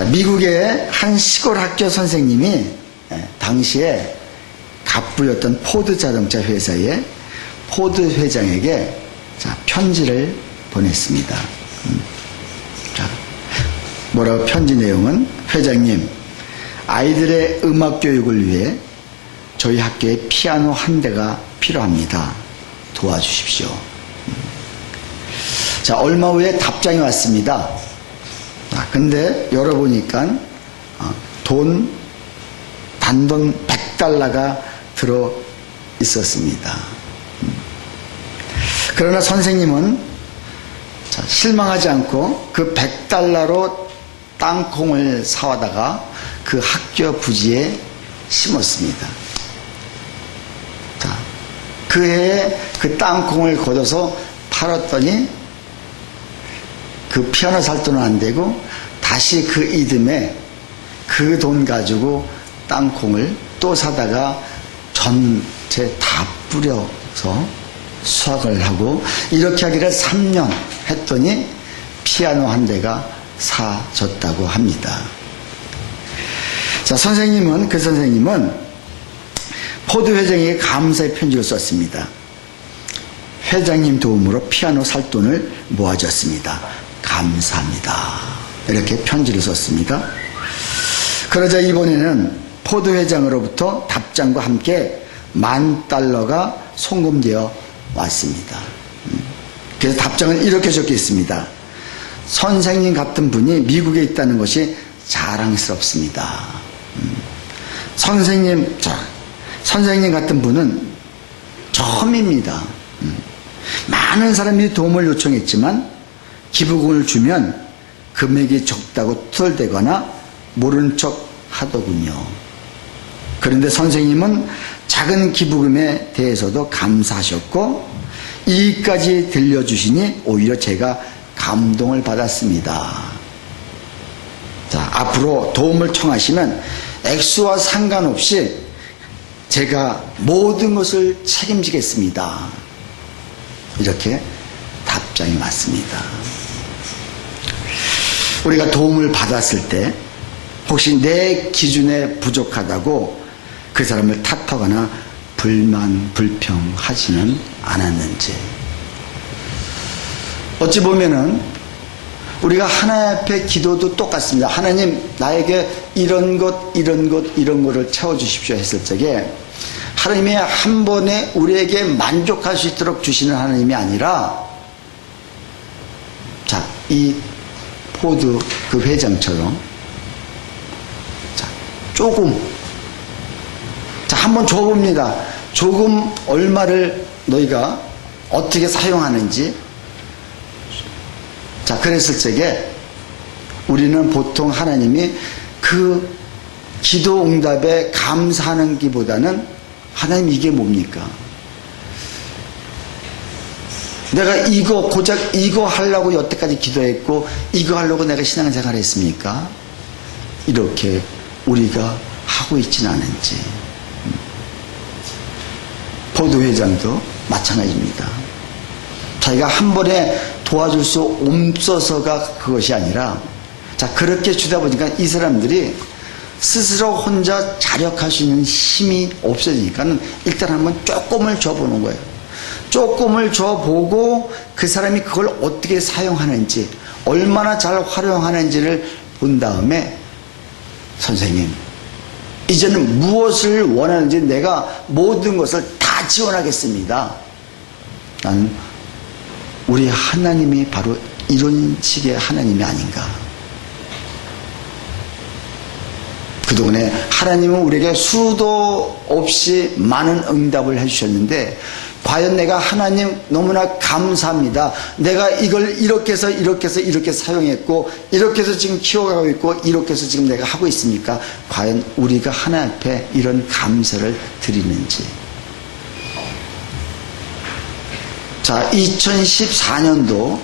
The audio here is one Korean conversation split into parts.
자, 미국의 한 시골 학교 선생님이 당시에 갑부였던 포드 자동차 회사의 포드 회장에게 편지를 보냈습니다. 자, 뭐라고 편지 내용은, 회장님, 아이들의 음악 교육을 위해 저희 학교에 피아노 한 대가 필요합니다. 도와주십시오. 자, 얼마 후에 답장이 왔습니다. 근데 열어보니까 단돈 100달러가 들어 있었습니다. 그러나 선생님은 실망하지 않고 그 100달러로 땅콩을 사와다가 그 학교 부지에 심었습니다. 자, 그 해에 그 땅콩을 걷어서 팔았더니 그 피아노 살 돈은 안 되고 다시 그 이듬해 그 돈 가지고 땅콩을 또 사다가 전체 다 뿌려서 수확을 하고 이렇게 하기를 3년 했더니 피아노 한 대가 사졌다고 합니다. 자, 그 선생님은 포드 회장에게 감사의 편지를 썼습니다. 회장님 도움으로 피아노 살 돈을 모아줬습니다. 감사합니다. 이렇게 편지를 썼습니다. 그러자 이번에는 포드 회장으로부터 답장과 함께 $10,000가 송금되어 왔습니다. 그래서 답장은 이렇게 적혀 있습니다. 선생님 같은 분이 미국에 있다는 것이 자랑스럽습니다. 선생님 같은 분은 처음입니다. 많은 사람들이 도움을 요청했지만 기부금을 주면 금액이 적다고 투덜대거나 모른 척 하더군요. 그런데 선생님은 작은 기부금에 대해서도 감사하셨고 이익까지 들려주시니 오히려 제가 감동을 받았습니다. 자, 앞으로 도움을 청하시면 액수와 상관없이 제가 모든 것을 책임지겠습니다. 이렇게 답장이 왔습니다. 우리가 도움을 받았을 때 혹시 내 기준에 부족하다고 그 사람을 탓하거나 불평하지는 않았는지. 어찌 보면은 우리가 하나님 앞에 기도도 똑같습니다. 하나님, 나에게 이런 거를 채워주십시오 했을 적에 하나님이 한 번에 우리에게 만족할 수 있도록 주시는 하나님이 아니라, 자, 이 포드 그 회장처럼 조금, 한번 줘봅니다. 조금 얼마를 너희가 어떻게 사용하는지. 자, 그랬을 적에 우리는 보통 하나님이 그 기도 응답에 감사하는 기보다는 하나님 이게 뭡니까? 내가 고작 이거 하려고 여태까지 기도했고 이거 하려고 내가 신앙생활 했습니까? 이렇게 우리가 하고 있지는 않은지. 포드 회장도 마찬가지입니다. 자기가 한 번에 도와줄 수 없어서가 그것이 아니라, 자, 그렇게 주다 보니까 이 사람들이 스스로 혼자 자력할 수 있는 힘이 없어지니까는 일단 한번 조금을 줘보는 거예요. 조금을 줘보고 그 사람이 그걸 어떻게 사용하는지, 얼마나 잘 활용하는지를 본 다음에, 선생님, 이제는 무엇을 원하는지 내가 모든 것을 다 지원하겠습니다. 나는 우리 하나님이 바로 이런 식의 하나님이 아닌가. 그동안에 하나님은 우리에게 수도 없이 많은 응답을 해주셨는데, 과연 내가 하나님 너무나 감사합니다. 내가 이걸 이렇게 해서 이렇게 사용했고, 이렇게 해서 지금 키워가고 있고, 이렇게 해서 지금 내가 하고 있습니까? 과연 우리가 하나님 앞에 이런 감사를 드리는지. 자, 2014년도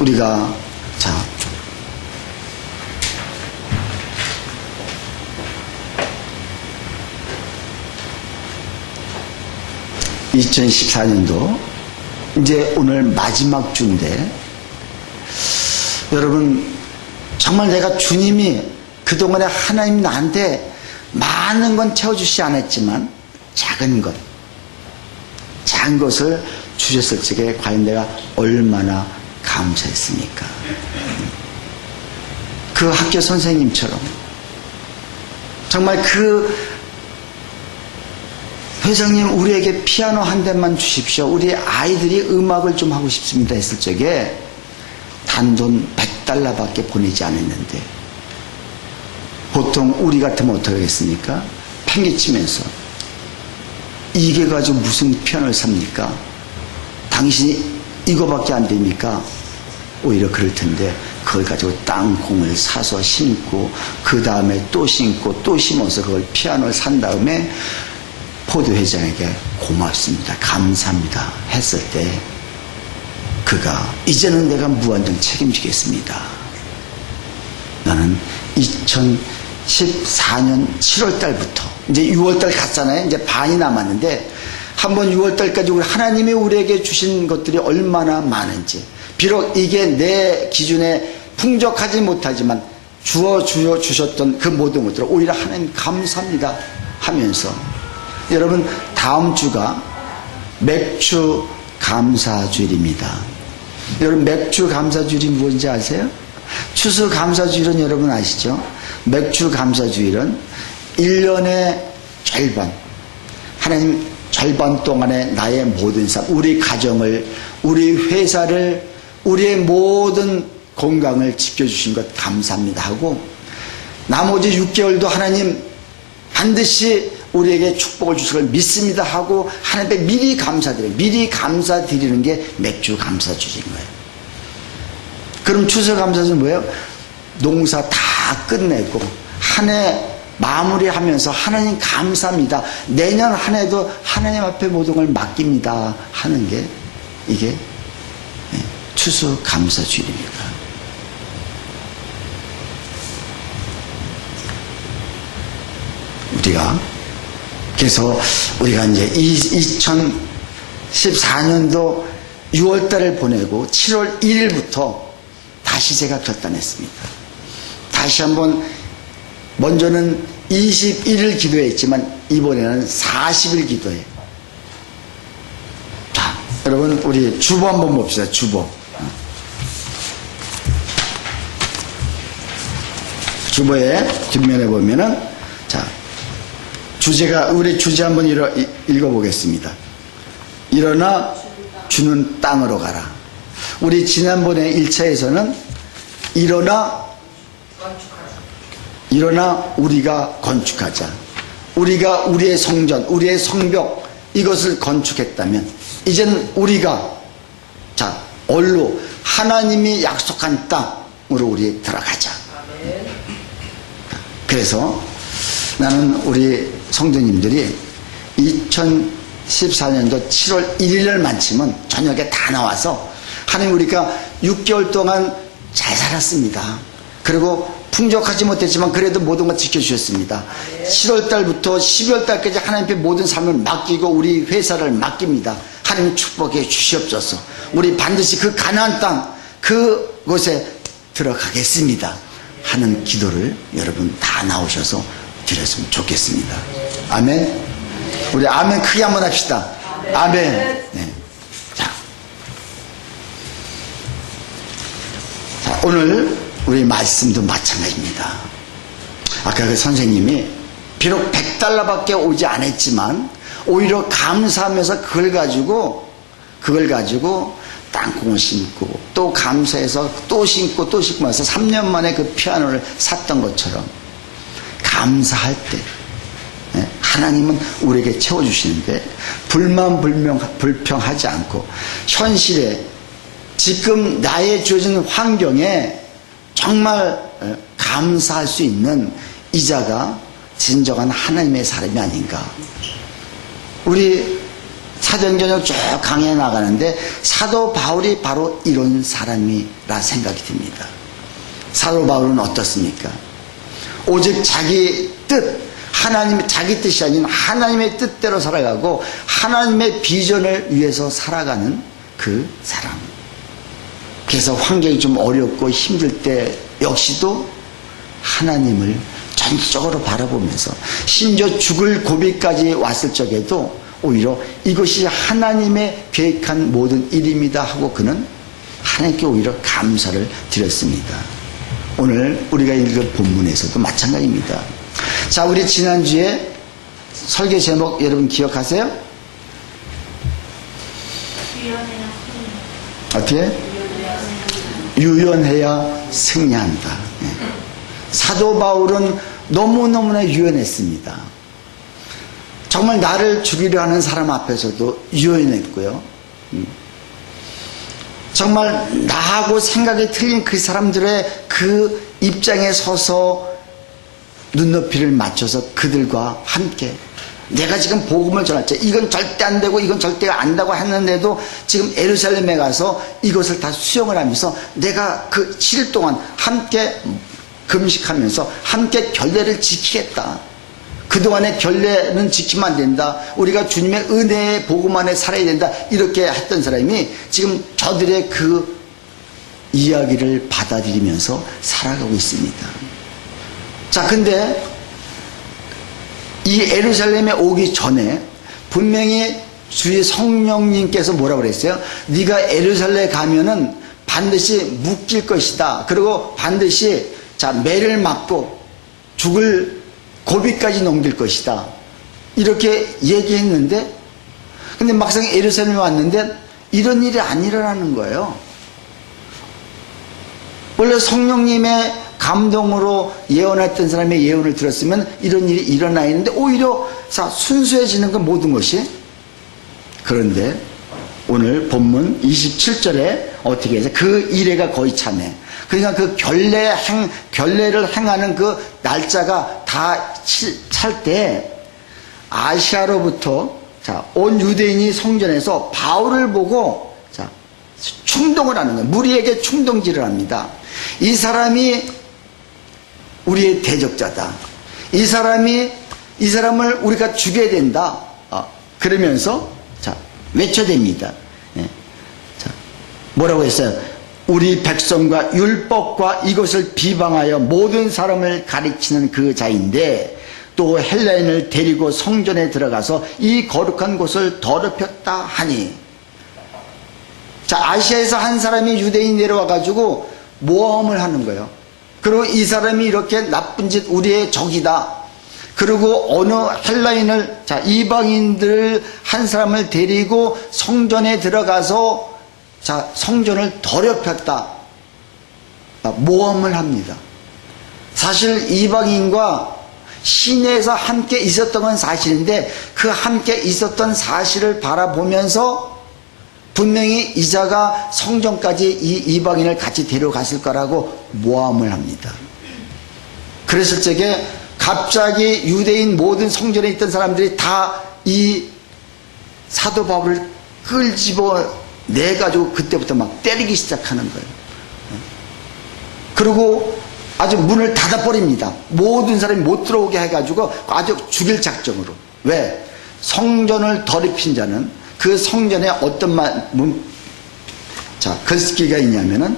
우리가, 자, 2014년도 이제 오늘 마지막 주인데, 여러분, 정말 내가 주님이 그동안에 하나님 나한테 많은 건 채워주시지 않았지만 작은 것을 주셨을 적에 과연 내가 얼마나 감사했습니까? 그 학교 선생님처럼 정말 그 회장님 우리에게 피아노 한 대만 주십시오. 우리 아이들이 음악을 좀 하고 싶습니다 했을 적에 단돈 100달러밖에 보내지 않았는데 보통 우리 같으면 어떻게 하겠습니까? 팽개치면서 이게 가지고 무슨 피아노를 삽니까? 당신이 이거밖에 안 됩니까? 오히려 그럴 텐데 그걸 가지고 땅콩을 사서 심고 그 다음에 또 심고 또 심어서 그걸 피아노를 산 다음에 포도 회장에게 고맙습니다, 감사합니다 했을 때 그가 이제는 내가 무한정 책임지겠습니다. 나는 2014년 7월 달부터 이제 6월 달 갔잖아요. 이제 반이 남았는데 한번 6월 달까지 우리 하나님이 우리에게 주신 것들이 얼마나 많은지, 비록 이게 내 기준에 풍족하지 못하지만 주셨던 그 모든 것들을 오히려 하나님 감사합니다 하면서, 여러분 다음 주가 맥주 감사주일입니다. 여러분 맥주 감사주일이 무엇인지 아세요? 추수 감사주일은 여러분 아시죠? 맥주 감사주일은 1년의 절반, 하나님 절반 동안에 나의 모든 삶, 우리 가정을, 우리 회사를, 우리의 모든 건강을 지켜주신 것 감사합니다 하고, 나머지 6개월도 하나님 반드시 우리에게 축복을 주실 걸 믿습니다 하고 하나님께 미리 감사드리는 게 맥주 감사주일인 거예요. 그럼 추수 감사주일은 뭐예요? 농사 다 끝내고 한 해 마무리하면서 하나님 감사합니다, 내년 한 해도 하나님 앞에 모든 걸 맡깁니다 하는 게 이게 추수 감사주일입니다. 그래서 우리가 이제 2014년도 6월 달을 보내고 7월 1일부터 다시 제가 결단했습니다. 다시 한번, 먼저는 21일 기도했지만 이번에는 40일 기도해. 자, 여러분 우리 주보 한번 봅시다. 주보의 뒷면에 보면은, 자, 우리 주제 한번 읽어보겠습니다. 일어나 주는 땅으로 가라. 우리 지난번에 1차에서는 일어나 우리가 건축하자. 우리가 우리의 성전, 우리의 성벽, 이것을 건축했다면 이제는 우리가, 자, 얼로 하나님이 약속한 땅으로 우리 들어가자. 그래서 나는 우리 성도님들이 2014년도 7월 1일을 마치면 저녁에 다 나와서, 하나님 우리가 6개월 동안 잘 살았습니다. 그리고 풍족하지 못했지만 그래도 모든 걸 지켜주셨습니다. 7월 달부터 12월 달까지 하나님께 모든 삶을 맡기고 우리 회사를 맡깁니다. 하나님 축복해 주시옵소서. 우리 반드시 그 가나안 땅, 그곳에 들어가겠습니다 하는 기도를 여러분 다 나오셔서 드렸으면 좋겠습니다. 아멘. 우리 아멘 크게 한번 합시다. 아멘. 네. 자, 오늘 우리 말씀도 마찬가지입니다. 아까 그 선생님이 비록 100달러밖에 오지 않았지만 오히려 감사하면서 그걸 가지고 땅콩을 심고 또 감사해서 또 심고 해서 3년 만에 그 피아노를 샀던 것처럼, 감사할 때 하나님은 우리에게 채워주시는데 불평하지 않고 현실에 지금 나의 주어진 환경에 정말 감사할 수 있는 이자가 진정한 하나님의 사람이 아닌가. 우리 사도행전을 쭉 강해 나가는데 사도 바울이 바로 이런 사람이라 생각이 듭니다. 사도 바울은 어떻습니까? 오직 자기 뜻, 자기 뜻이 아닌 하나님의 뜻대로 살아가고 하나님의 비전을 위해서 살아가는 그 사람. 그래서 환경이 좀 어렵고 힘들 때 역시도 하나님을 전적으로 바라보면서 심지어 죽을 고비까지 왔을 적에도 오히려 이것이 하나님의 계획한 모든 일입니다 하고 그는 하나님께 오히려 감사를 드렸습니다. 오늘 우리가 읽은 본문에서도 마찬가지입니다. 자, 우리 지난주에 설교 제목 여러분 기억하세요? 어떻게? 유연해야 승리한다. 사도 바울은 너무너무나 유연했습니다. 정말 나를 죽이려 하는 사람 앞에서도 유연했고요. 정말 나하고 생각이 틀린 그 사람들의 그 입장에 서서 눈높이를 맞춰서 그들과 함께 내가 지금 복음을 전할지 이건 절대 안 되고 이건 절대 안 된다고 했는데도 지금 예루살렘에 가서 이것을 다 수용을 하면서 내가 그 7일 동안 함께 금식하면서 함께 결례를 지키겠다. 그동안의 결례는 지키면 안 된다. 우리가 주님의 은혜의 복음 안에 살아야 된다. 이렇게 했던 사람이 지금 저들의 그 이야기를 받아들이면서 살아가고 있습니다. 자, 근데 이 예루살렘에 오기 전에 분명히 주의 성령님께서 뭐라고 그랬어요? 네가 예루살렘에 가면은 반드시 묶일 것이다. 그리고 반드시 매를 맞고 죽을 고비까지 넘길 것이다. 이렇게 얘기했는데, 근데 막상 예루살렘에 왔는데 이런 일이 안 일어나는 거예요. 원래 성령님의 감동으로 예언했던 사람의 예언을 들었으면 이런 일이 일어나 있는데 오히려 순수해지는 건 모든 것이. 그런데 오늘 본문 27절에 어떻게 해서 그 이래가 거의 차네. 그러니까 그 결례를 행하는 그 날짜가 다 찰 때 아시아로부터 온 유대인이 성전에서 바울을 보고 충동을 하는 거예요. 무리에게 충동질을 합니다. 이 사람이 우리의 대적자다. 이 사람을 우리가 죽여야 된다. 그러면서 외쳐댑니다. 뭐라고 했어요? 우리 백성과 율법과 이것을 비방하여 모든 사람을 가르치는 그 자인데 또 헬라인을 데리고 성전에 들어가서 이 거룩한 곳을 더럽혔다 하니. 아시아에서 한 사람이 유대인이 내려와 가지고 모함을 하는 거예요. 그리고 이 사람이 이렇게 나쁜 짓 우리의 적이다. 그리고 어느 헬라인을 이방인들 한 사람을 데리고 성전에 들어가서 성전을 더럽혔다. 모함을 합니다. 사실 이방인과 시내에서 함께 있었던 건 사실인데 그 함께 있었던 사실을 바라보면서 분명히 이자가 성전까지 이 이방인을 같이 데려갔을 거라고 모함을 합니다. 그랬을 적에 갑자기 유대인 모든 성전에 있던 사람들이 다 이 사도 바울을 끌집어 내가지고 그때부터 막 때리기 시작하는 거예요. 그리고 아주 문을 닫아버립니다. 모든 사람이 못 들어오게 해가지고 아주 죽일 작정으로. 왜? 성전을 더럽힌 자는 그 성전에 어떤 글귀가 있냐면은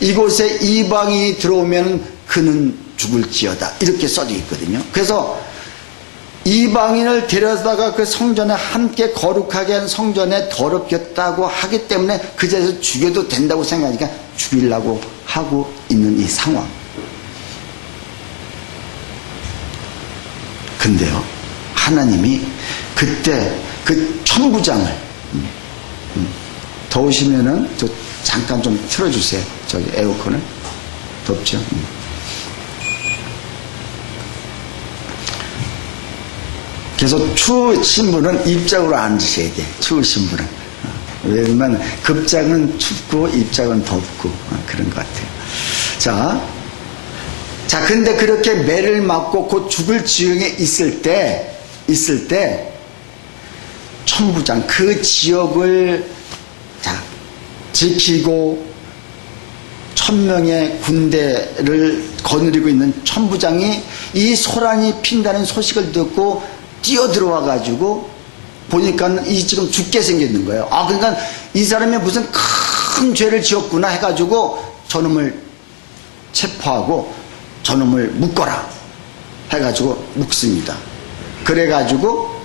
이곳에 이방인이 들어오면 그는 죽을지어다. 이렇게 써져 있거든요. 그래서 이방인을 데려다가 그 성전에 함께 거룩하게 한 성전에 더럽혔다고 하기 때문에 그 자리에서 죽여도 된다고 생각하니까 죽이려고 하고 있는 이 상황. 근데요, 하나님이 그때 그 천부장을 더우시면은 저 잠깐 좀 틀어주세요. 저기 에어컨을. 덥죠? 그래서 추우신 분은 입장으로 앉으셔야 돼. 추우신 분은. 왜냐면 급장은 춥고 입장은 덥고 그런 것 같아요. 자, 근데 그렇게 매를 맞고 곧 죽을 지경에 있을 때 천부장 그 지역을 지키고 1000명의 군대를 거느리고 있는 천부장이 이 소란이 핀다는 소식을 듣고 뛰어들어와 가지고 보니까 이 지금 죽게 생겼는 거예요. 그러니까 이 사람이 무슨 큰 죄를 지었구나 해가지고 저놈을 체포하고 저놈을 묶어라 해가지고 묶습니다. 그래가지고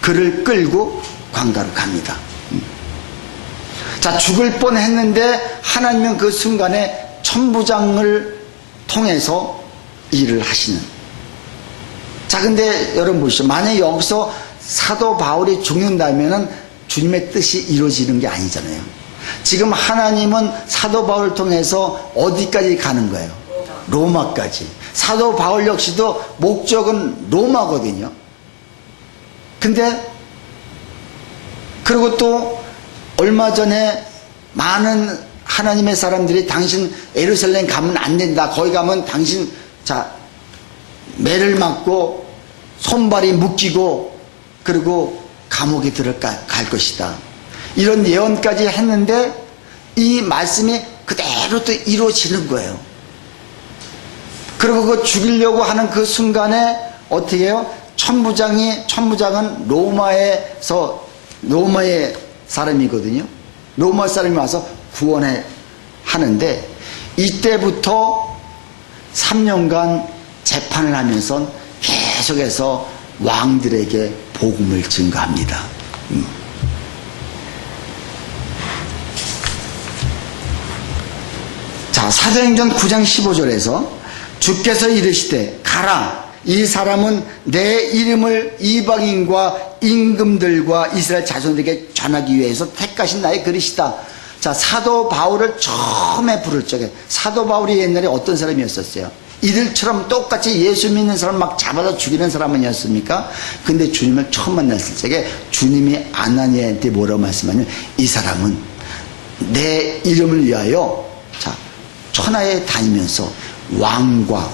그를 끌고 광가로 갑니다. 자, 죽을 뻔 했는데 하나님은 그 순간에 천부장을 통해서 일을 하시는. 자, 근데 여러분 보시죠. 만약에 여기서 사도 바울이 죽는다면은 주님의 뜻이 이루어지는 게 아니잖아요. 지금 하나님은 사도 바울을 통해서 어디까지 가는 거예요? 로마까지. 사도 바울 역시도 목적은 로마거든요. 근데 그리고 또 얼마 전에 많은 하나님의 사람들이 당신 예루살렘 가면 안 된다. 거기 가면 당신 매를 맞고 손발이 묶이고 그리고 감옥에 들어갈 것이다. 이런 예언까지 했는데 이 말씀이 그대로 또 이루어지는 거예요. 그리고 그 죽이려고 하는 그 순간에 어떻게 해요? 천부장은 로마의 사람이거든요. 로마 사람이 와서 구원해 하는데 이때부터 3년간 재판을 하면서 계속해서 왕들에게 복음을 증거합니다. 자, 사도행전 9장 15절에서 주께서 이르시되 가라, 이 사람은 내 이름을 이방인과 임금들과 이스라엘 자손들에게 전하기 위해서 택하신 나의 그릇이다. 자, 사도 바울을 처음에 부를 적에 사도 바울이 옛날에 어떤 사람이었었어요? 이들처럼 똑같이 예수 믿는 사람 막 잡아서 죽이는 사람 아니었습니까? 근데 주님을 처음 만났을 적에 주님이 아나니아한테 뭐라고 말씀하냐면 이 사람은 내 이름을 위하여 천하에 다니면서 왕과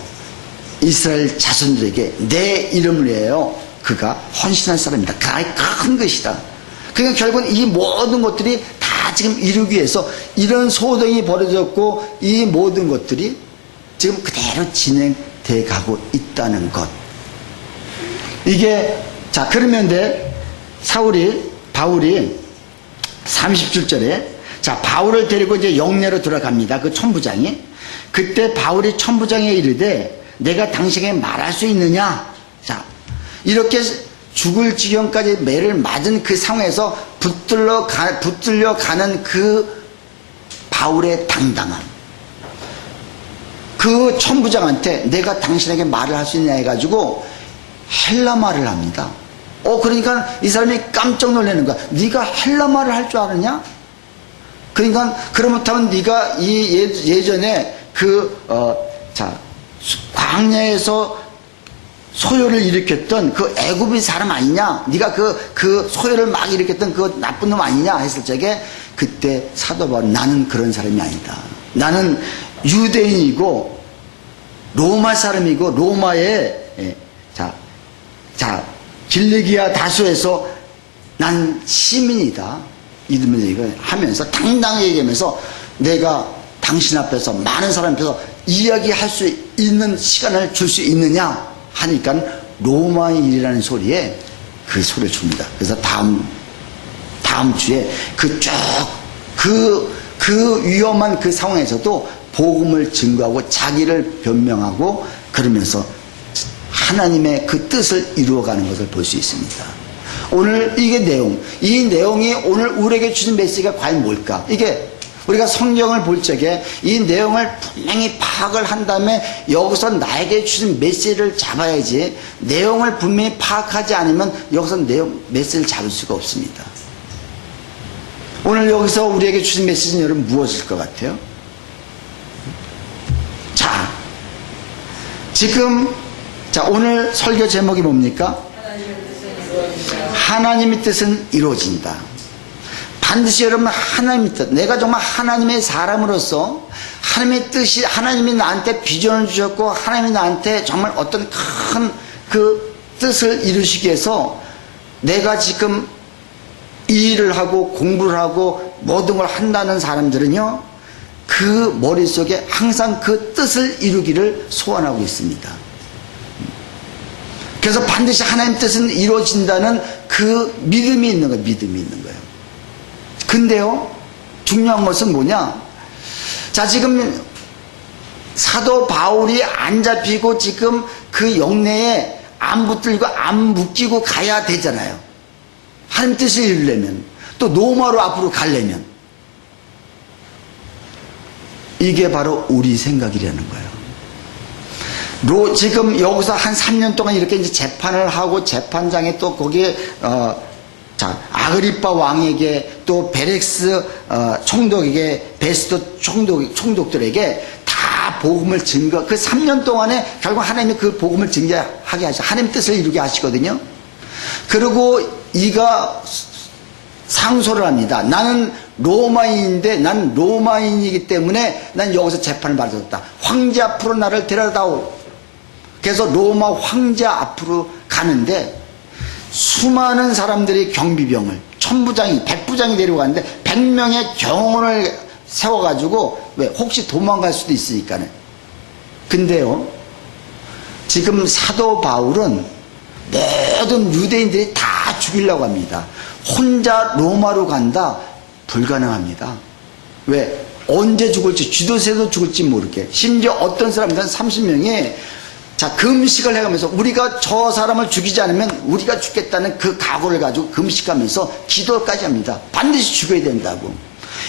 이스라엘 자손들에게 내 이름을 위하여 그가 헌신한 사람이다. 그 아이 큰 것이다. 그러니까 결국은 이 모든 것들이 다 지금 이루기 위해서 이런 소동이 벌어졌고 이 모든 것들이 지금 그대로 진행돼 가고 있다는 것. 이게 그러면 바울이 30절에 바울을 데리고 이제 영내로 들어갑니다. 그 천부장이. 그때 바울이 천부장에 이르되 내가 당신에게 말할 수 있느냐? 이렇게 죽을 지경까지 매를 맞은 그 상황에서 붙들려 가는 그 바울의 당당함. 그 천부장한테 내가 당신에게 말을 할 수 있냐 해가지고 헬라 말을 합니다. 그러니까 이 사람이 깜짝 놀라는 거야. 네가 헬라 말을 할 줄 아느냐? 그러니까 그렇다면 네가 예전에 광야에서 소요를 일으켰던 그 애굽의 사람 아니냐? 네가 그 소요를 막 일으켰던 그 나쁜 놈 아니냐? 했을 적에 그때 사도 바울은 나는 그런 사람이 아니다. 나는 유대인이고 로마 사람이고 로마의 길리기아 다수에서 난 시민이다. 이러면서 이거 하면서 당당하게 얘기하면서 내가 당신 앞에서 많은 사람 앞에서 이야기할 수 있는 시간을 줄 수 있느냐 하니까 로마인이라는 소리에 그 소리를 줍니다. 그래서 다음 주에 그 위험한 그 상황에서도 복음을 증거하고 자기를 변명하고 그러면서 하나님의 그 뜻을 이루어가는 것을 볼 수 있습니다. 오늘 이 내용이 오늘 우리에게 주신 메시지가 과연 뭘까? 이게 우리가 성경을 볼 적에 이 내용을 분명히 파악을 한 다음에 여기서 나에게 주신 메시지를 잡아야지, 내용을 분명히 파악하지 않으면 여기서 메시지를 잡을 수가 없습니다. 오늘 여기서 우리에게 주신 메시지는 여러분 무엇일 것 같아요? 오늘 설교 제목이 뭡니까? 하나님의 뜻은 이루어진다. 반드시 여러분 하나님의 뜻, 내가 정말 하나님의 사람으로서 하나님의 뜻이, 하나님이 나한테 비전을 주셨고 하나님이 나한테 정말 어떤 큰 그 뜻을 이루시기 위해서 내가 지금 이 일을 하고 공부를 하고 모든 걸 한다는 사람들은요, 그 머릿속에 항상 그 뜻을 이루기를 소원하고 있습니다. 그래서 반드시 하나님 뜻은 이루어진다는 그 믿음이 있는 거예요. 믿음이 있는 거예요. 근데요, 중요한 것은 뭐냐? 지금 사도 바울이 안 잡히고 지금 그 영내에 안 붙들고 안 묶이고 가야 되잖아요. 하나님 뜻을 이루려면, 또 로마로 앞으로 가려면. 이게 바로 우리 생각이라는 거예요. 지금 여기서 한 3년 동안 이렇게 이제 재판을 하고, 재판장에 또 거기에 아그리빠 왕에게, 또 베렉스 총독에게, 베스도 총독들에게 다 복음을 그 3년 동안에 결국 하나님이 그 복음을 증거하게 하셔. 하나님 뜻을 이루게 하시거든요. 그리고 이가 상소를 합니다. 나는 로마인인데, 난 로마인이기 때문에 난 여기서 재판을 받았다. 황제 앞으로 나를 데려다오. 그래서 로마 황제 앞으로 가는데, 수많은 사람들이 경비병을, 천부장이, 백부장이 데리고 가는데 100명의 경호원을 세워가지고, 왜? 혹시 도망갈 수도 있으니까는. 근데요, 지금 사도 바울은 모든 유대인들이 다 죽이려고 합니다. 혼자 로마로 간다? 불가능합니다. 왜? 언제 죽을지, 쥐도새도 죽을지 모르게. 심지어 어떤 사람들은 30명이 금식을 해가면서, 우리가 저 사람을 죽이지 않으면 우리가 죽겠다는 그 각오를 가지고 금식하면서 기도까지 합니다. 반드시 죽여야 된다고.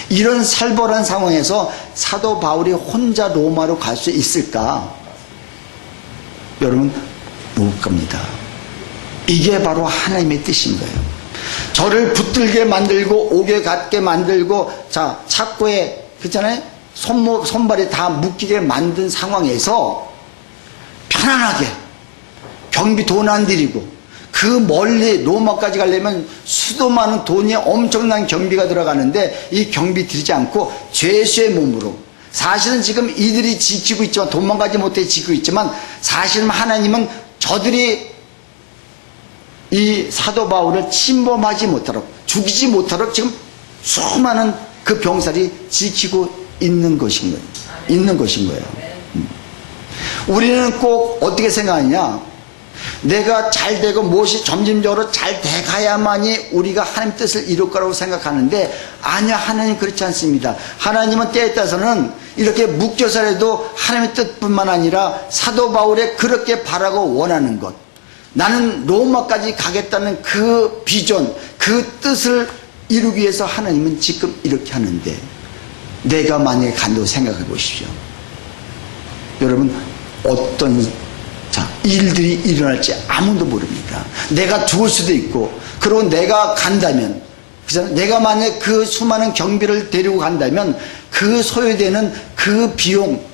이런 살벌한 상황에서 사도 바울이 혼자 로마로 갈 수 있을까? 여러분, 못 갑니다. 이게 바로 하나님의 뜻인 거예요. 저를 붙들게 만들고 오게 갖게 만들고, 착고에, 그렇잖아요? 손발이 다 묶이게 만든 상황에서 편안하게 경비 돈 안 들이고, 그 멀리 로마까지 가려면 수도 많은 돈이, 엄청난 경비가 들어가는데 이 경비 들이지 않고 죄수의 몸으로, 사실은 지금 이들이 지키고 있지만, 도망가지 못해 지키고 있지만, 사실은 하나님은 저들이 이 사도 바울을 침범하지 못하도록, 죽이지 못하도록 지금 수많은 그 병사들이 지키고 있는 것인 거예요. 우리는 꼭 어떻게 생각하느냐? 내가 잘 되고 무엇이 점진적으로 잘 돼가야만이 우리가 하나님 뜻을 이룰 거라고 생각하는데, 아니야, 하나님 그렇지 않습니다. 하나님은 때에 따라서는 이렇게 묶여서라도 하나님의 뜻뿐만 아니라 사도 바울의 그렇게 바라고 원하는 것, 나는 로마까지 가겠다는 그 비전, 그 뜻을 이루기 위해서 하나님은 지금 이렇게 하는데, 내가 만약에 간다고 생각해 보십시오. 여러분, 어떤 일들이 일어날지 아무도 모릅니다. 내가 죽을 수도 있고, 그리고 내가 간다면, 내가 만약에 그 수많은 경비를 데리고 간다면 그 소요되는 그 비용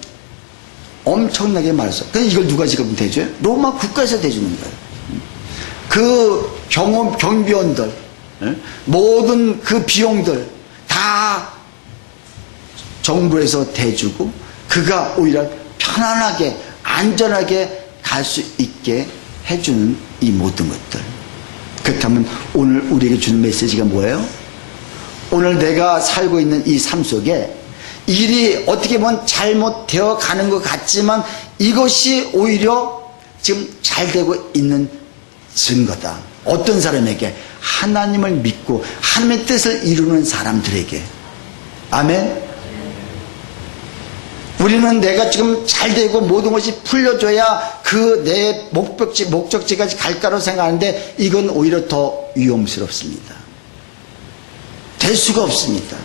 엄청나게 많았어. 근데 이걸 누가 지금 대줘요? 로마 국가에서 대주는 거예요. 그 경비원들, 모든 그 비용들 다 정부에서 대주고, 그가 오히려 편안하게 안전하게 갈 수 있게 해주는 이 모든 것들. 그렇다면 오늘 우리에게 주는 메시지가 뭐예요? 오늘 내가 살고 있는 이 삶 속에 일이 어떻게 보면 잘못되어 가는 것 같지만, 이것이 오히려 지금 잘 되고 있는 증거다. 어떤 사람에게? 하나님을 믿고 하나님의 뜻을 이루는 사람들에게. 아멘. 우리는 내가 지금 잘 되고 모든 것이 풀려줘야 그 내 목적지까지 갈까로 생각하는데, 이건 오히려 더 위험스럽습니다. 될 수가 없습니다.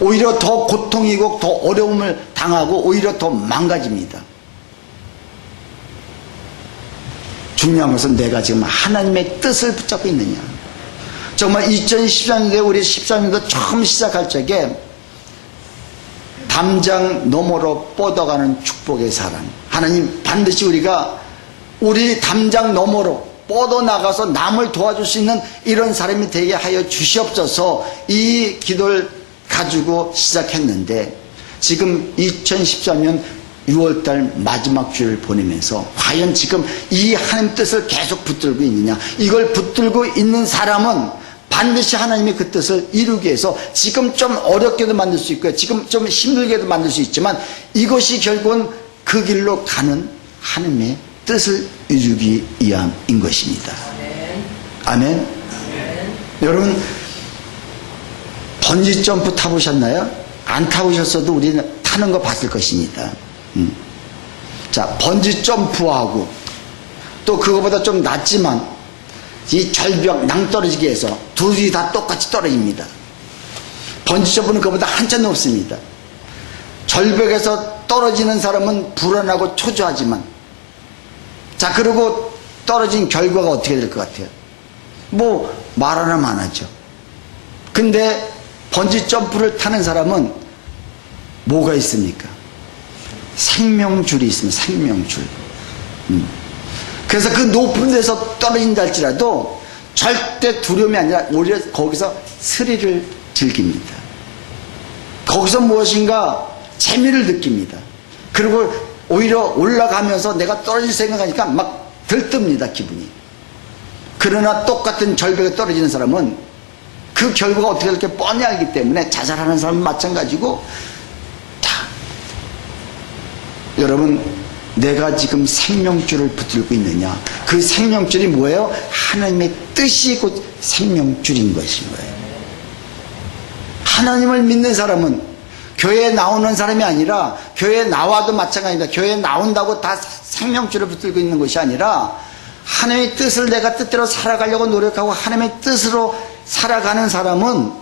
오히려 더 고통이고 더 어려움을 당하고 오히려 더 망가집니다. 중요한 것은 내가 지금 하나님의 뜻을 붙잡고 있느냐. 정말 2013년도에 우리 13년도 처음 시작할 적에 담장 너머로 뻗어가는 축복의 사랑, 하나님 반드시 우리 담장 너머로 뻗어나가서 남을 도와줄 수 있는 이런 사람이 되게 하여 주시옵소서, 이 기도를 가지고 시작했는데, 지금 2013년 6월달 마지막 주를 보내면서 과연 지금 이 하나님 뜻을 계속 붙들고 있느냐. 이걸 붙들고 있는 사람은 반드시 하나님의 그 뜻을 이루기 위해서 지금 좀 어렵게도 만들 수 있고요, 지금 좀 힘들게도 만들 수 있지만, 이것이 결국은 그 길로 가는 하나님의 뜻을 이루기 위함인 것입니다. 아멘. 여러분, 번지점프 타보셨나요? 안 타보셨어도 우리는 타는 거 봤을 것입니다. 자, 번지 점프하고 또 그거보다 좀 낮지만 이 절벽 낭떠러지기 해서 둘이 다 똑같이 떨어집니다. 번지 점프는 그보다 한참 높습니다. 절벽에서 떨어지는 사람은 불안하고 초조하지만, 자, 그리고 떨어진 결과가 어떻게 될 것 같아요? 뭐 말 하나만 안 하죠. 근데 번지 점프를 타는 사람은 뭐가 있습니까? 생명줄이 있습니다. 생명줄. 그래서 그 높은 데서 떨어진다 할지라도 절대 두려움이 아니라 오히려 거기서 스릴을 즐깁니다. 거기서 무엇인가 재미를 느낍니다. 그리고 오히려 올라가면서 내가 떨어질 생각하니까 막 들뜹니다, 기분이. 그러나 똑같은 절벽에 떨어지는 사람은 그 결과가 어떻게 될지 뻔히 알기 때문에 자살하는 사람은 마찬가지고. 자, 여러분, 내가 지금 생명줄을 붙들고 있느냐? 그 생명줄이 뭐예요? 하나님의 뜻이 곧 생명줄인 것인 거예요. 하나님을 믿는 사람은 교회에 나오는 사람이 아니라, 교회에 나와도 마찬가지입니다. 교회에 나온다고 다 생명줄을 붙들고 있는 것이 아니라, 하나님의 뜻을 내가 뜻대로 살아가려고 노력하고 하나님의 뜻으로 살아가는 사람은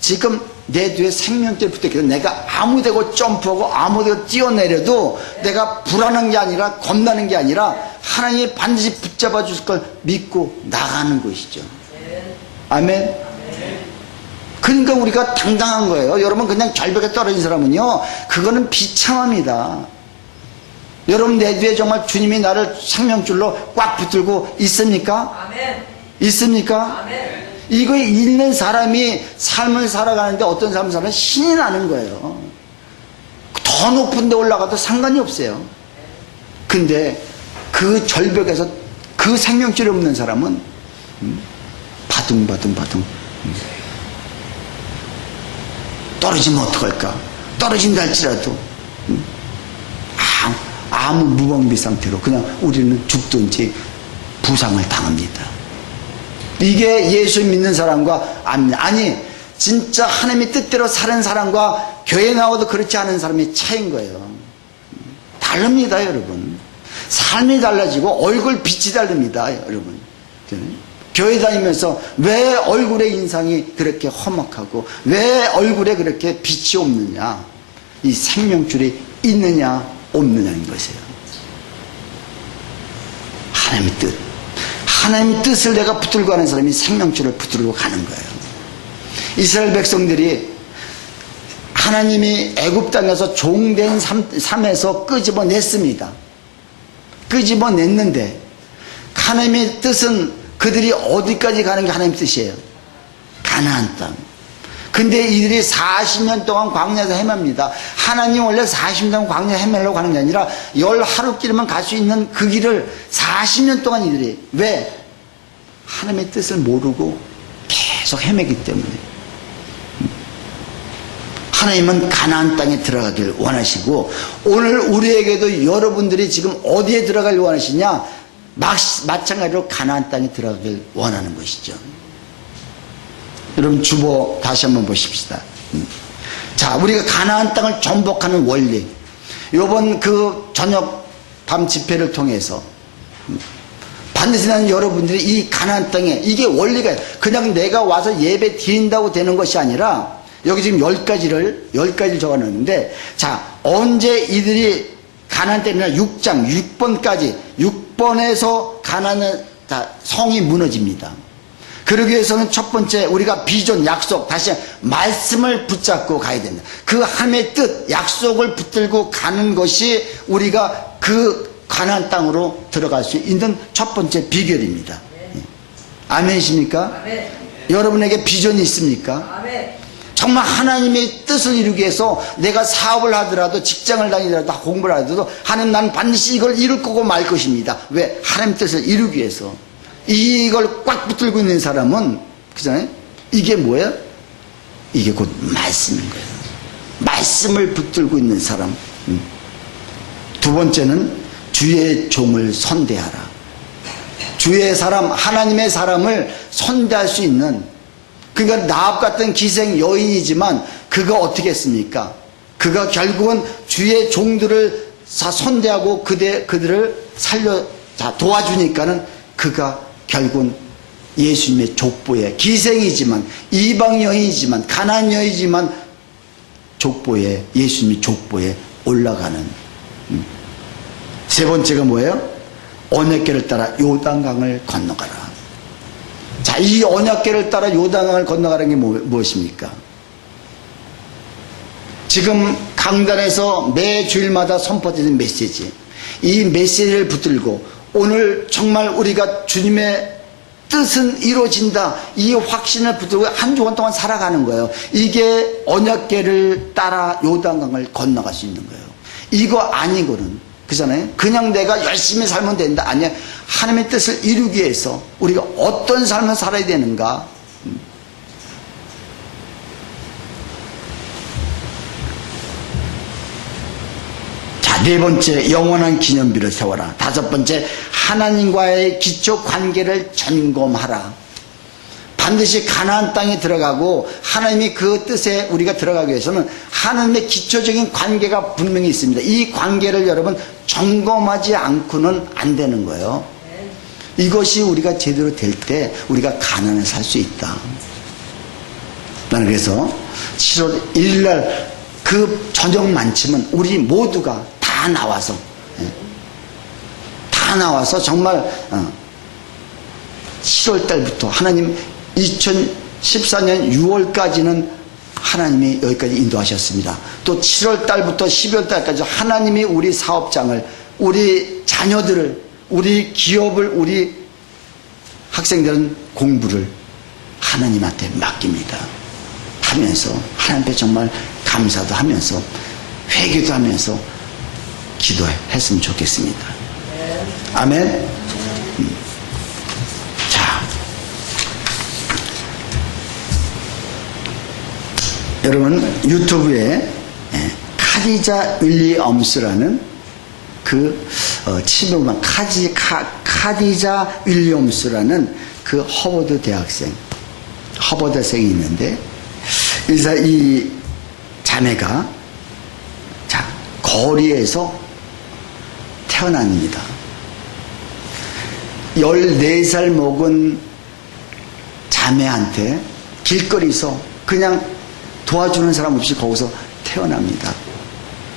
지금 내 뒤에 생명줄을 붙들고 있어요. 내가 아무데고 점프하고 아무데고 뛰어내려도 내가 불안한 게 아니라 겁나는 게 아니라 하나님이 반드시 붙잡아 주실 걸 믿고 나가는 것이죠. 아멘. 그러니까 우리가 당당한 거예요. 여러분, 그냥 절벽에 떨어진 사람은요, 그거는 비참합니다. 여러분, 내 뒤에 정말 주님이 나를 생명줄로 꽉 붙들고 있습니까? 아멘. 있습니까? 아멘. 이거 있는 사람이 삶을 살아가는데 어떤 삶을 살아가는 신이 나는 거예요. 더 높은 데 올라가도 상관이 없어요. 근데 그 절벽에서 그 생명줄이 없는 사람은 바둥바둥 떨어지면 어떡할까? 떨어진다 할지라도 아무 무방비 상태로 그냥 우리는 죽든지 부상을 당합니다. 이게 예수 믿는 사람과 아니 진짜 하나님의 뜻대로 사는 사람과 교회 나와도 그렇지 않은 사람의 차이인 거예요. 다릅니다, 여러분. 삶이 달라지고 얼굴 빛이 다릅니다, 여러분. 교회 다니면서 왜 얼굴의 인상이 그렇게 험악하고 왜 얼굴에 그렇게 빛이 없느냐? 이 생명줄이 있느냐 없느냐인 것이에요. 하나님의 뜻, 하나님의 뜻을 내가 붙들고 가는 사람이 생명줄을 붙들고 가는 거예요. 이스라엘 백성들이 하나님이 애굽 땅에서 종된 삶에서 끄집어냈습니다. 끄집어냈는데 하나님의 뜻은 그들이 어디까지 가는 게 하나님의 뜻이에요? 가나안 땅. 근데 이들이 40년 동안 광야에서 헤맵니다. 하나님 원래 40년 동안 광야 헤매려고 하는 게 아니라 10하루길만 갈 수 있는 그 길을 40년 동안 이들이, 왜? 하나님의 뜻을 모르고 계속 헤매기 때문에. 하나님은 가나안 땅에 들어가길 원하시고, 오늘 우리에게도 여러분들이 지금 어디에 들어가길 원하시냐? 마찬가지로 가나안 땅에 들어가길 원하는 것이죠. 여러분, 주보 다시 한번 보십시다. 자, 우리가 가나안 땅을 정복하는 원리, 요번 그 저녁 밤 집회를 통해서 반드시 나는 여러분들이 이 가나안 땅에, 이게 원리가 그냥 내가 와서 예배 드린다고 되는 것이 아니라, 여기 지금 10가지를 적어놨는데, 자, 언제 이들이 가나안 땅이나 6장 6번까지 6번에서 가나안 성이 무너집니다. 그러기 위해서는 첫 번째, 우리가 비전, 약속, 다시 말씀을 붙잡고 가야 된다. 그 하나님의 뜻, 약속을 붙들고 가는 것이 우리가 그 가나안 땅으로 들어갈 수 있는 첫 번째 비결입니다. 아멘이십니까? 아멘. 여러분에게 비전이 있습니까? 아멘. 정말 하나님의 뜻을 이루기 위해서 내가 사업을 하더라도, 직장을 다니더라도, 공부를 하더라도 하나님, 나는 반드시 이걸 이룰 거고 말 것입니다. 왜? 하나님의 뜻을 이루기 위해서. 이걸 꽉 붙들고 있는 사람은, 그잖아요? 이게 뭐예요? 이게 곧 말씀인 거예요. 말씀을 붙들고 있는 사람. 두 번째는 주의 종을 선대하라. 주의 사람, 하나님의 사람을 선대할 수 있는, 그러니까 나합 같은 기생 여인이지만 그가 어떻게 했습니까? 그가 결국은 주의 종들을 선대하고 그들을 도와주니까는 그가 결국은 예수님의 족보에, 기생이지만 이방 여인이지만 가나안 여인이지만 족보에, 예수님의 족보에 올라가는. 세 번째가 뭐예요? 언약궤를 따라 요단강을 건너가라. 자, 이 언약궤를 따라 요단강을 건너가라는 게 무엇입니까? 지금 강단에서 매 주일마다 선포되는 메시지, 이 메시지를 붙들고 오늘 정말 우리가 주님의 뜻은 이루어진다, 이 확신을 붙들고 한 주간 동안 살아가는 거예요. 이게 언약궤를 따라 요단강을 건너갈 수 있는 거예요. 이거 아니고는, 그잖아요. 그냥 내가 열심히 살면 된다. 아니야. 하나님의 뜻을 이루기 위해서 우리가 어떤 삶을 살아야 되는가. 자, 네 번째, 영원한 기념비를 세워라. 다섯 번째, 하나님과의 기초 관계를 점검하라. 반드시 가나안 땅에 들어가고 하나님이 그 뜻에 우리가 들어가기 위해서는 하나님의 기초적인 관계가 분명히 있습니다. 이 관계를 여러분 점검하지 않고는 안 되는 거예요. 이것이 우리가 제대로 될 때 우리가 가나안에 살 수 있다. 나는 그래서 7월 1일 날 그 저녁 만침은 우리 모두가 다 나와서 정말 7월 달부터 하나님 2014년 6월까지는 하나님이 여기까지 인도하셨습니다. 또 7월 달부터 12월 달까지 하나님이 우리 사업장을, 우리 자녀들을, 우리 기업을, 우리 학생들은 공부를 하나님한테 맡깁니다. 하면서 하나님 앞에 정말 감사도 하면서 회개도 하면서 기도했으면 좋겠습니다. 아멘. 자, 여러분 유튜브에 카디자 윌리엄스라는 치면 보면 카디자 윌리엄스라는 그 허버드 대학생이 있는데, 이 자매가 거리에서 태어납니다. 14살 먹은 자매한테 길거리에서 그냥 도와주는 사람 없이 거기서 태어납니다.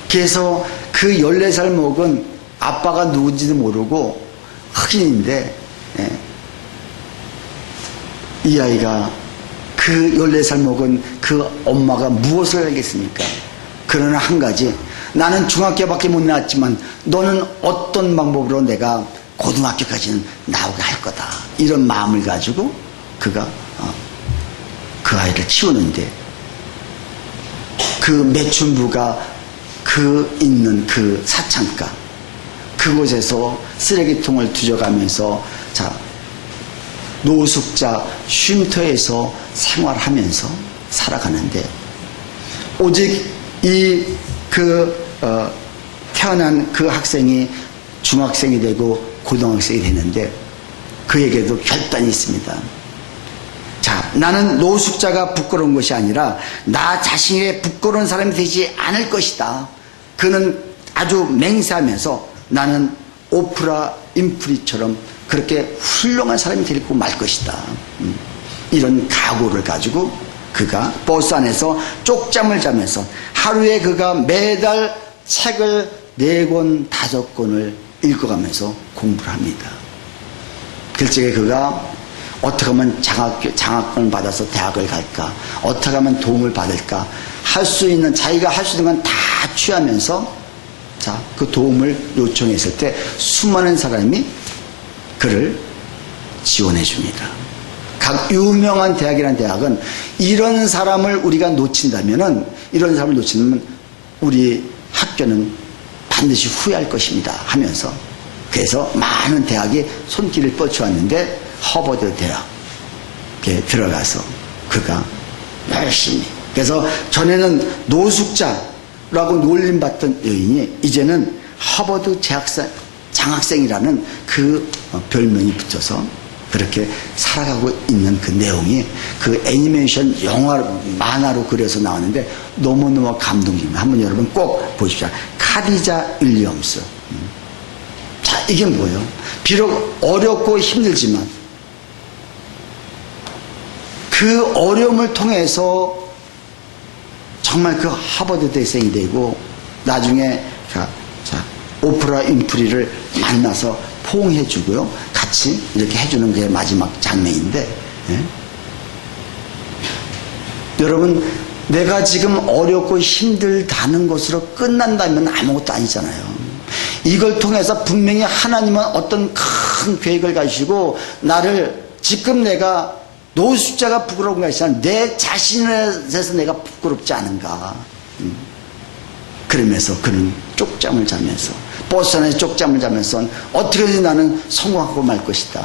그래서 그 14살 먹은 아빠가 누군지도 모르고 흑인인데, 이 아이가 그 14살 먹은 그 엄마가 무엇을 알겠습니까? 그러나 한 가지, 나는 중학교밖에 못 나왔지만 너는 어떤 방법으로 내가 고등학교까지는 나오게 할 거다, 이런 마음을 가지고 그가 그 아이를 키우는데, 그 매춘부가 그 있는 그 사창가 그곳에서 쓰레기통을 뒤져가면서 노숙자 쉼터에서 생활하면서 살아가는데, 오직 태어난 그 학생이 중학생이 되고 고등학생이 되는데 그에게도 결단이 있습니다. 나는 노숙자가 부끄러운 것이 아니라 나 자신의 부끄러운 사람이 되지 않을 것이다. 그는 아주 맹세하면서 나는 오프라 인프리처럼 그렇게 훌륭한 사람이 되고 말 것이다. 이런 각오를 가지고 그가 버스 안에서 쪽잠을 자면서 하루에 그가 매달 책을 4권, 5권을 읽어가면서 공부를 합니다. 글쎄 그가 어떻게 하면 장학금을 받아서 대학을 갈까, 어떻게 하면 도움을 받을까, 자기가 할 수 있는 건 다 취하면서 그 도움을 요청했을 때 수많은 사람이 그를 지원해 줍니다. 각 유명한 대학이라는 대학은 이런 사람을 우리가 놓친다면 우리 학교는 반드시 후회할 것입니다 하면서, 그래서 많은 대학이 손길을 뻗쳐왔는데 허버드 대학에 들어가서 그가 열심히, 그래서 전에는 노숙자라고 놀림받던 여인이 이제는 허버드 장학생이라는 그 별명이 붙어서 그렇게 살아가고 있는 그 내용이 그 애니메이션 영화 만화로 그려서 나왔는데 너무너무 감동입니다. 한번 여러분 꼭 보십시오. 카디자 윌리엄스. 자, 이게 뭐예요? 비록 어렵고 힘들지만 그 어려움을 통해서 정말 그 하버드 대생이 되고 나중에 오프라 윈프리를 만나서 포옹해주고요. 같이 이렇게 해주는 게 마지막 장면인데, 예? 여러분, 내가 지금 어렵고 힘들다는 것으로 끝난다면 아무것도 아니잖아요. 이걸 통해서 분명히 하나님은 어떤 큰 계획을 가지시고 나를 지금 내가 노숙자가 부끄러운 것이 아니라 내 자신에 대해서 내가 부끄럽지 않은가. 그러면서 그는 쪽잠을 자면서 버스 안에서 쪽잠을 자면서 어떻게든 나는 성공하고 말 것이다.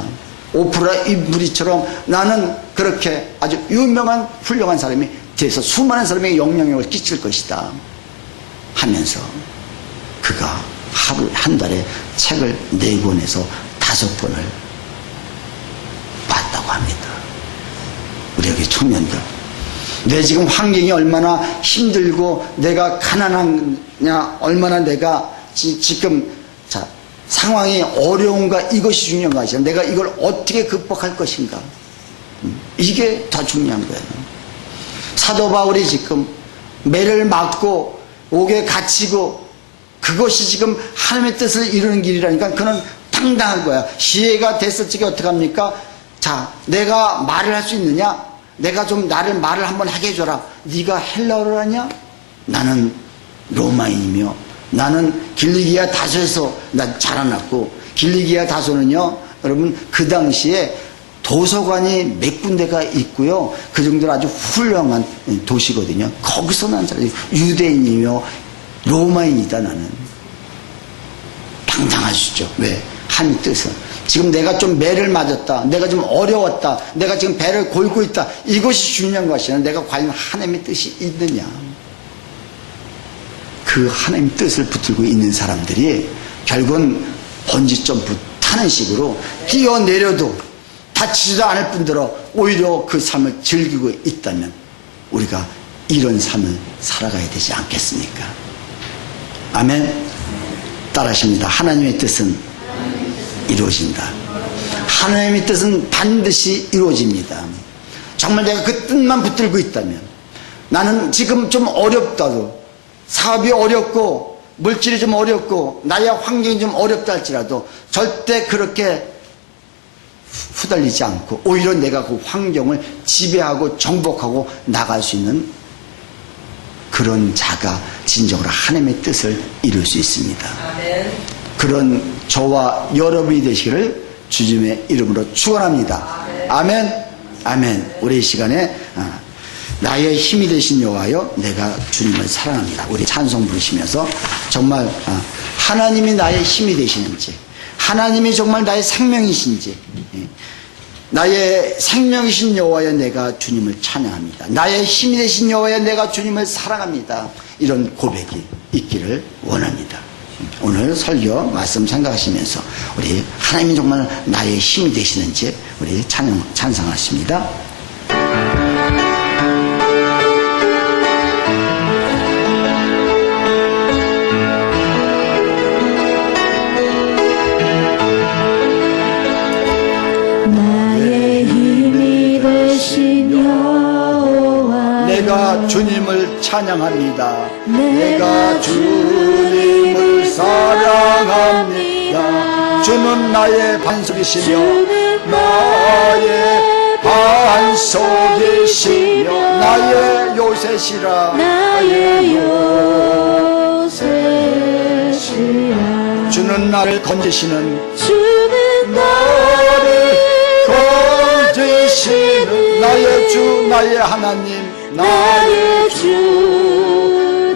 오프라 윈프리처럼 나는 그렇게 아주 유명한 훌륭한 사람이 돼서 수많은 사람에게 영향력을 끼칠 것이다 하면서 그가 한 달에 책을 4권에서 5권을 봤다고 합니다. 우리 여기 청년들, 내 지금 환경이 얼마나 힘들고 내가 가난하냐, 얼마나 내가 지금 상황이 어려운가, 이것이 중요한 것이 아니라 내가 이걸 어떻게 극복할 것인가, 이게 더 중요한 거예요. 사도 바울이 지금 매를 맞고 옥에 갇히고 그것이 지금 하나님의 뜻을 이루는 길이라니까 그는 당당한 거야. 시해가 됐을 적에 어떡합니까? 자, 내가 말을 할 수 있느냐? 내가 좀 나를 말을 한번 하게 해줘라. 네가 헬라어를 하냐? 나는 로마인이며 나는 길리기아 다소에서 난 자라났고, 길리기아 다소는요 여러분 그 당시에 도서관이 몇 군데가 있고요, 그 정도로 아주 훌륭한 도시거든요. 거기서 난 자라요. 유대인이며 로마인이다. 나는 당당하시죠. 왜? 한 뜻은 지금 내가 좀 매를 맞았다, 내가 좀 어려웠다, 내가 지금 배를 골고 있다, 이것이 중요한 것이 아니라 내가 과연 하나님의 뜻이 있느냐. 그 하나님의 뜻을 붙들고 있는 사람들이 결국은 번지점프 타는 식으로 뛰어내려도 다치지도 않을 뿐더러 오히려 그 삶을 즐기고 있다면 우리가 이런 삶을 살아가야 되지 않겠습니까? 아멘. 따라하십니다. 하나님의 뜻은 이루어진다. 하나님의 뜻은 반드시 이루어집니다. 정말 내가 그 뜻만 붙들고 있다면, 나는 지금 좀 어렵다도, 사업이 어렵고 물질이 좀 어렵고 나의 환경이 좀 어렵다 할지라도 절대 그렇게 후달리지 않고 오히려 내가 그 환경을 지배하고 정복하고 나갈 수 있는 그런 자가 진정으로 하나님의 뜻을 이룰 수 있습니다. 아멘. 그런 저와 여러분이 되시기를 주님의 이름으로 축원합니다. 아멘. 아멘. 우리 이 시간에 나의 힘이 되신 여호와여 내가 주님을 사랑합니다. 우리 찬송 부르시면서 정말 하나님이 나의 힘이 되시는지, 하나님이 정말 나의 생명이신지, 나의 생명이신 여호와여 내가 주님을 찬양합니다. 나의 힘이 되신 여호와여 내가 주님을 사랑합니다. 이런 고백이 있기를 원합니다. 오늘 설교 말씀 생각하시면서 우리 하나님이 정말 나의 힘이 되시는지 우리 찬송하십니다. 나의 힘이 되신 여호와 내가 주님을 찬양합니다. 내가 주님을 사랑합니다. 주는 나의 반석이시며 주는 나의 반석이시며 나의 요새시라. 나의 요새시라. 주는 나를 건지시는 주는 나를 건지시는 나의 주 나의 하나님 나의 주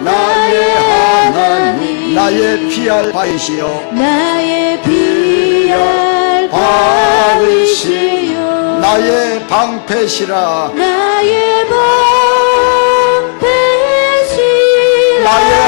나의 하나님 나의 피할 바이시여 나의 피할 바위시여 나의 방패시라. 나의 방패시라 나의